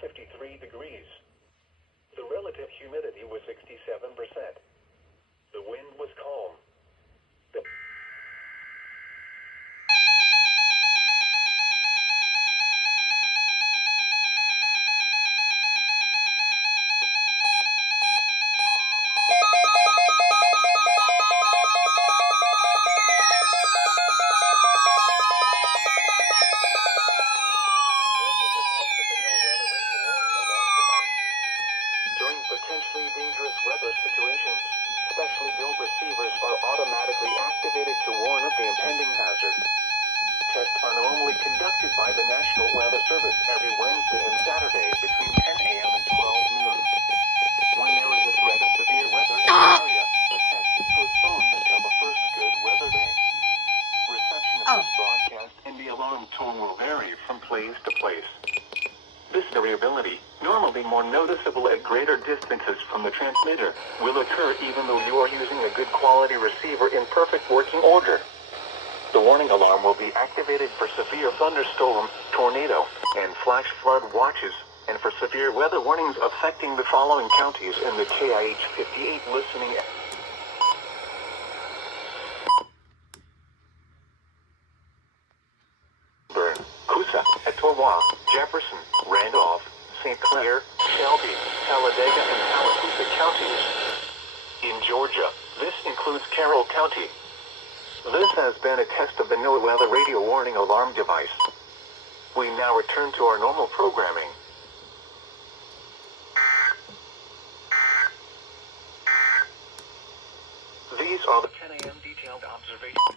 53 degrees. The relative humidity was 67%. The wind was calm. The During potentially dangerous weather situations, specially built receivers are automatically activated to warn of the impending hazard. Tests are normally conducted by the National Weather Service every Wednesday and Saturday between 10 a.m. and 12 noon. When there is a threat of severe weather in the area, the test is postponed until the first good weather day. Reception of this broadcast and the alarm tone will vary from place to place. This variability, normally more noticeable at greater distances from the transmitter, will occur even though you are using a good quality receiver in perfect working order. The warning alarm will be activated for severe thunderstorm, tornado, and flash flood watches, and for severe weather warnings affecting the following counties in the KIH 58 listening area. Coosa, Etowah, Jefferson, Randolph, St. Clair, Shelby, Talladega, and Tallapoosa counties. In Georgia, this includes Carroll County. This has been a test of the NOAA Weather Radio Warning Alarm device. We now return to our normal programming. These are the 10 a.m. detailed observations.